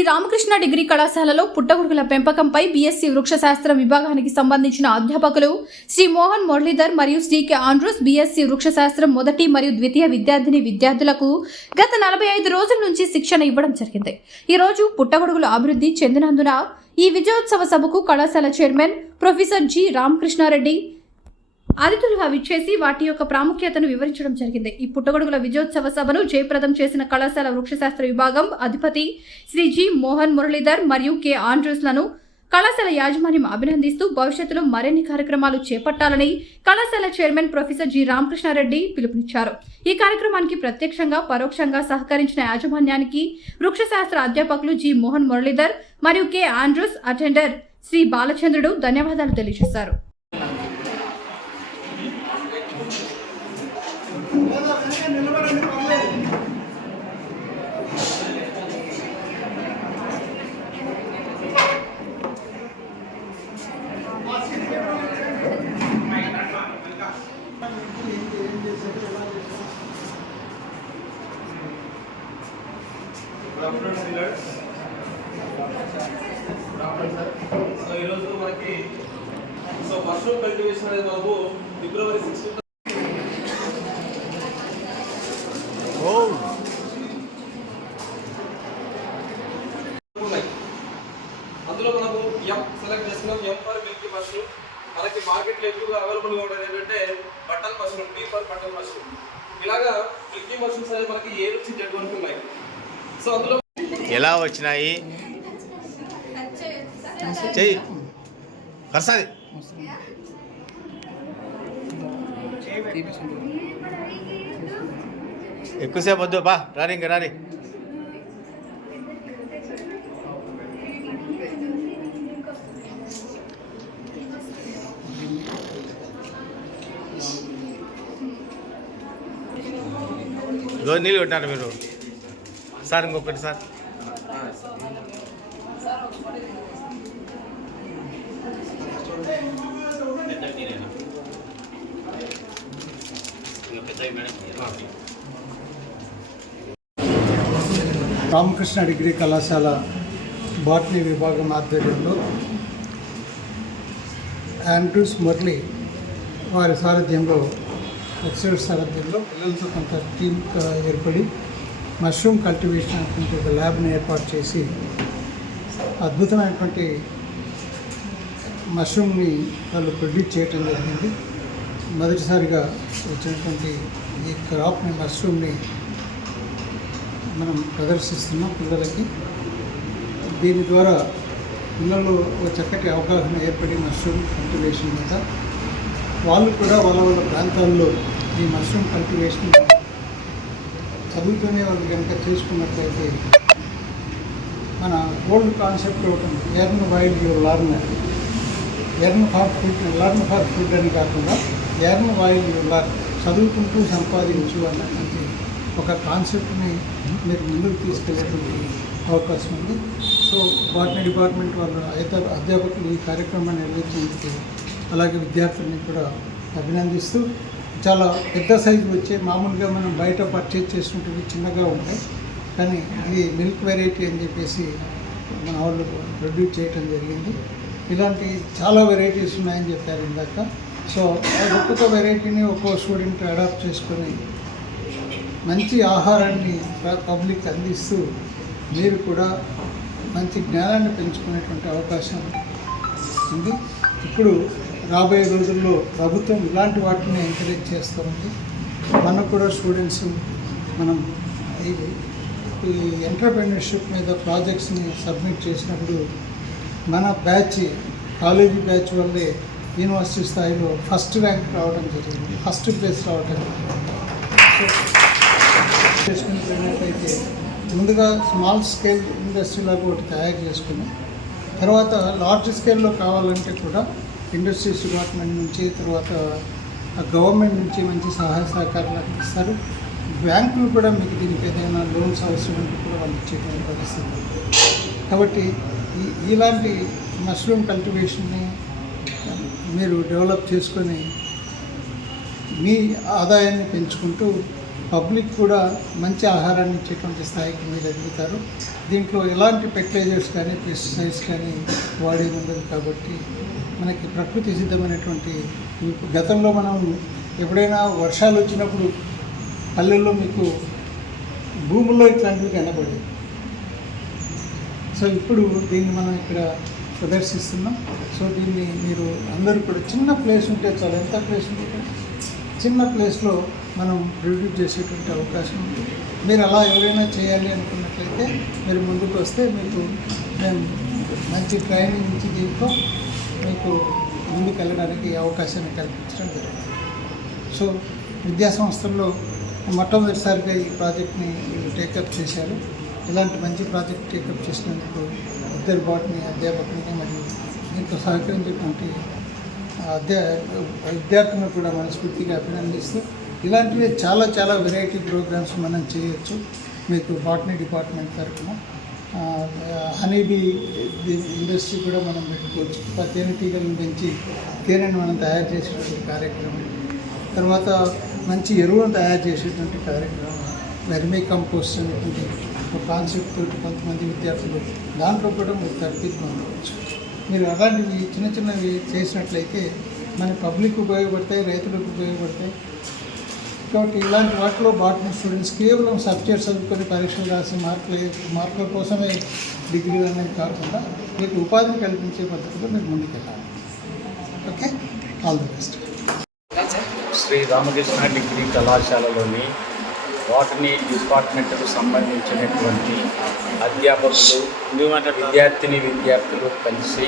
Shri Ramakrishna degree కళాశాలలో పుట్టగొడుగుల పెంపకంపై బీఎస్సీ వృక్షశాస్త్ర విభాగానికి సంబంధించిన అధ్యాపకులు శ్రీ మోహన్ మురళీధర్ మరియు శ్రీకే ఆండ్రూస్ బీఎస్సీ వృక్షశాస్త్రం మొదటి మరియు ద్వితీయ విద్యార్థిని విద్యార్థులకు గత నలభై ఐదు రోజుల నుంచి శిక్షణ ఇవ్వడం జరిగింది. ఈ రోజు పుట్టగొడుగులు అభివృద్ధి చెందినందున ఈ విజయోత్సవ సభకు కళాశాల చైర్మన్ ప్రొఫెసర్ జి రామకృష్ణారెడ్డి అతిథులుగా విచ్చేసి వాటి యొక్క ప్రాముఖ్యతను వివరించడం జరిగింది. ఈ పుట్టగొడుగుల విజయోత్సవ సభను జయప్రదం చేసిన కళాశాల వృక్షశాస్త్ర విభాగం అధిపతి శ్రీ జి. మోహన్ మురళీధర్ మరియు కె. ఆండ్రూస్లను కళాశాల యాజమాన్యం అభినందిస్తూ భవిష్యత్తులో మరిన్ని కార్యక్రమాలు చేపట్టాలని కళాశాల చైర్మన్ ప్రొఫెసర్ జి. రామకృష్ణారెడ్డి పిలుపునిచ్చారు. ఈ కార్యక్రమానికి ప్రత్యక్షంగా పరోక్షంగా సహకరించిన యాజమాన్యానికి వృక్షశాస్త్ర అధ్యాపకులు జి. మోహన్ మురళీధర్ మరియు K. Andrews attender Shri Balachandrudu ధన్యవాదాలు తెలియజేశారు. సో ఈరోజు మనకి సో వర్షం కల్టివేషన్ అనేది బాబు ఫిబ్రవరి సిక్స్టీన్ అందులో మనము ఎం సెలెక్ట్ చేస్తున్నాం. ఎం ఫర్ మిల్కీ మష్రూమ్ మనకి మార్కెట్లో ఎక్కువగా అవైలబుల్గా ఉండేది ఏంటంటే button mushroom tea for button mushroom ఇలాగా మిల్కీ మష్రూమ్స్ అనేది మనకి ఏ నుంచి జెడ్ వరకు ఉన్నాయి. సో అందులో ఎలా వచ్చినాయి? చెయ్యి. ప్రసాద్ ఎక్కువసేపు వద్దు బా రాని ఇంకా రాని. నీళ్ళు కొట్టినారు మీరు. సార్ ఇంకొకటి సార్. రామకృష్ణ డిగ్రీ కళాశాల బాటనీ విభాగం ఆధ్వర్యంలో ఆండ్రూస్ మురళి వారి సారథ్యంలో ఎక్సైడ్ సారథ్యంలో పిల్లలతో కొంత టీమ్ ఏర్పడి మష్రూమ్ కల్టివేషన్ అనేటువంటి ఒక ల్యాబ్ని ఏర్పాటు చేసి అద్భుతమైనటువంటి మష్రూమ్ని వాళ్ళు ప్రొడ్యూస్ చేయటం జరిగింది. మొదటిసారిగా వచ్చినటువంటి ఈ క్రాప్ని మష్రూమ్ని మనం ప్రదర్శిస్తున్నాం పిల్లలకి. దీని ద్వారా పిల్లలు ఒక చక్కటి అవగాహన ఏర్పడి మష్రూమ్ కల్టివేషన్ మీద వాళ్ళు కూడా వాళ్ళ వాళ్ళ ప్రాంతాల్లో ఈ మష్రూమ్ కల్టివేషన్ చదువుతూనే వాళ్ళు కనుక చేసుకున్నట్లయితే మన ఓల్డ్ కాన్సెప్ట్ ఒకటి earn wide your learner earn for food learn for food అని కాకుండా ఎర్న్ వైడ్ యువర్ లర్న్ చదువుకుంటూ సంపాదించు అన్నటువంటి ఒక కాన్సెప్ట్ని మీరు ముందుకు తీసుకెళ్ళేటువంటి అవకాశం ఉంది. సో బాటనీ డిపార్ట్మెంట్ వాళ్ళు అయితే అధ్యాపకులు ఈ కార్యక్రమాన్ని నిర్వహించినందుకు అలాగే విద్యార్థుల్ని కూడా అభినందిస్తూ చాలా పెద్ద సైజు వచ్చే మామూలుగా మనం బయట పర్చేజ్ చేసుకుంటే చిన్నగా ఉంటాయి. కానీ ఇది మిల్క్ వెరైటీ అని చెప్పేసి మన వాళ్ళు ప్రొడ్యూస్ చేయటం జరిగింది. ఇలాంటి చాలా వెరైటీస్ ఉన్నాయని చెప్పారు ఇందాక. సో ఒక్కొక్క వెరైటీని ఒక్కో స్టూడెంట్ అడాప్ట్ చేసుకొని మంచి ఆహారాన్ని పబ్లిక్ అందిస్తూ మీరు కూడా మంచి జ్ఞానాన్ని పెంచుకునేటువంటి అవకాశం ఉంది. ఇప్పుడు రాబోయే రోజుల్లో ప్రభుత్వం ఇలాంటి వాటిని ఎంకరేజ్ చేస్తూ ఉంది మనకు కూడా స్టూడెంట్స్ మనం ఈ ఎంటర్ప్రెన్యూర్షిప్ మీద ప్రాజెక్ట్స్ని సబ్మిట్ చేసినప్పుడు మన బ్యాచ్ కాలేజీ బ్యాచ్ వల్లే యూనివర్సిటీ స్థాయిలో ఫస్ట్ ర్యాంక్ రావడం జరిగింది. ఫస్ట్ ప్లేస్ రావడం జరిగింది. చేసుకుని ముందుగా స్మాల్ స్కేల్ ఇండస్ట్రీలాగా ఒకటి తయారు చేసుకుని తర్వాత లార్జ్ స్కేల్లో కావాలంటే కూడా ఇండస్ట్రీస్ డిపార్ట్మెంట్ నుంచి తర్వాత గవర్నమెంట్ నుంచి మంచి సహాయ సహకారాలు అందిస్తారు. బ్యాంకులు కూడా మీకు దీనికి ఏదైనా లోన్స్ అవసరం కూడా వాళ్ళు ఇచ్చేటువంటి పరిస్థితి. కాబట్టి ఇలాంటి మష్రూమ్ కల్టివేషన్ని మీరు డెవలప్ చేసుకొని మీ ఆదాయాన్ని పెంచుకుంటూ పబ్లిక్ కూడా మంచి ఆహారాన్ని ఇచ్చేటువంటి స్థాయికి మీరు ఎదుగుతారు. దీంట్లో ఎలాంటి ఫెర్టిలైజర్స్ కానీ పెస్టిసైడ్స్ కానీ వాడే ఉండదు కాబట్టి మనకి ప్రకృతి సిద్ధమైనటువంటి గతంలో మనం ఎప్పుడైనా వర్షాలు వచ్చినప్పుడు పల్లెల్లో మీకు భూముల్లో ఇట్లాంటివి కనబడేవి సో ఇప్పుడు దీన్ని మనం ఇక్కడ ప్రదర్శిస్తున్నాం. సో దీన్ని మీరు అందరూ కూడా చిన్న ప్లేస్ ఉంటే చాలు. ఎంత ప్లేస్ ఉంటే చిన్న ప్లేస్లో మనం ప్రొడ్యూస్ చేసేటువంటి అవకాశం ఉంది. మీరు అలా ఎవరైనా చేయాలి అనుకున్నట్లయితే మీరు ముందుకు వస్తే మీకు మేము మంచి ట్రైనింగ్ ఇచ్చి దీంతో మీకు ముందుకు వెళ్ళడానికి అవకాశాన్ని కల్పించడం జరుగుతుంది. సో విద్యా సంస్థల్లో మొట్టమొదటిసారిగా ఈ ప్రాజెక్ట్ని టేకప్ చేశారు. ఇలాంటి మంచి ప్రాజెక్ట్ టేకప్ చేసినందుకు ఇద్దరు బాటిని అధ్యాపకుల్ని మరియు దీంతో సహకరించేటువంటి అధ్యా విద్యార్థులను కూడా మనస్ఫూర్తిగా అభినందిస్తూ ఇలాంటివి చాలా చాలా వెరైటీ ప్రోగ్రామ్స్ మనం చేయొచ్చు. మీకు బాటనీ డిపార్ట్మెంట్ తరఫున హనీబీ ఇండస్ట్రీ కూడా మనం పెట్టుకోవచ్చు తేనెటీగలను పెంచి తేనెను మనం తయారు చేసేటువంటి కార్యక్రమం. తర్వాత మంచి ఎరువులను తయారు చేసేటువంటి కార్యక్రమం వెర్మీ కంపోస్ట్ అనేటువంటి ఒక కాన్సెప్ట్ తోటి కొంతమంది విద్యార్థులు దాంట్లో కూడా మీరు తరఫీదు పొందవచ్చు. మీరు అలాంటివి చిన్న చిన్నవి చేసినట్లయితే మన పబ్లిక్ ఉపయోగపడతాయి రైతులకు ఉపయోగపడతాయి. కాబట్టి ఇలాంటి వాటిలో బాటనీ స్టూడెంట్స్ కేవలం సబ్జెక్ట్ చదువుకొని పరీక్షలు రాసి మార్కులు మార్కుల కోసమే డిగ్రీలు అనేది కాకుండా మీకు ఉపాధిని కల్పించే పద్ధతిలో మీరు ముందుకెళ్ళాలి. Okay? All the best Shri Ramakrishna degree కళాశాలలోని botany డిపార్ట్మెంట్కు సంబంధించినటువంటి అధ్యాపకులు విద్యార్థిని విద్యార్థులు కలిసి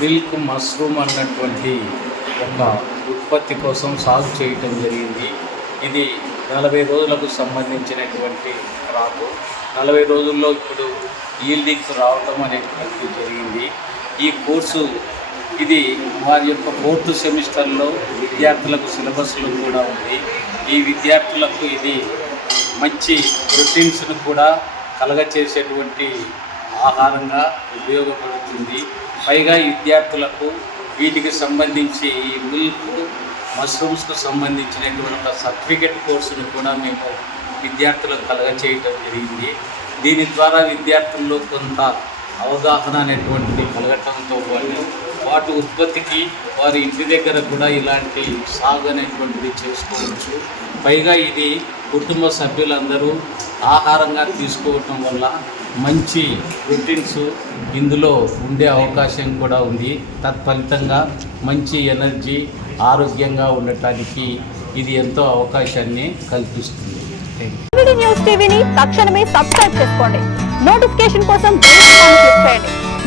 మిల్క్ మష్రూమ్ అన్నటువంటి ఒక ఉత్పత్తి కోసం సాగు చేయటం జరిగింది. ఇది నలభై రోజులకు సంబంధించినటువంటి క్రాప్ నలభై రోజుల్లో ఇప్పుడు ఈల్డింగ్స్ రావటం అనేది జరిగింది. ఈ కోర్సు ఇది వారి యొక్క ఫోర్త్ సెమిస్టర్లో విద్యార్థులకు సిలబస్లో కూడా ఉంది. ఈ విద్యార్థులకు ఇది మంచి ప్రోటీన్స్ను కూడా కలగచేసేటువంటి ఆహారంగా ఉపయోగపడుతుంది. పైగా విద్యార్థులకు వీటికి సంబంధించి ఈ మిల్క్ మష్రూమ్స్కు సంబంధించినటువంటి ఒక సర్టిఫికెట్ కోర్సును కూడా మేము విద్యార్థులకు కలగచేయటం జరిగింది. దీని ద్వారా విద్యార్థుల్లో కొంత అవగాహన అనేటువంటిది కలగటంతో పాటు వాటి ఉత్పత్తికి వారి ఇంటి దగ్గర కూడా ఇలాంటి సాగు అనేటువంటిది చేసుకోవచ్చు. పైగా ఇది కుటుంబ సభ్యులందరూ ఆహారంగా తీసుకోవటం వల్ల మంచి ప్రోటీన్స్ ఇందులో ఉండే అవకాశం కూడా ఉంది. తత్ఫలితంగా మంచి ఎనర్జీ ఆరోగ్యంగా ఉండటానికి ఇది ఎంతో అవకాశాన్ని కల్పిస్తుంది. న్యూస్ టీవీని తక్షణమే సబ్స్క్రైబ్ చేసుకోండి. నోటిఫికేషన్ కోసం చేయండి.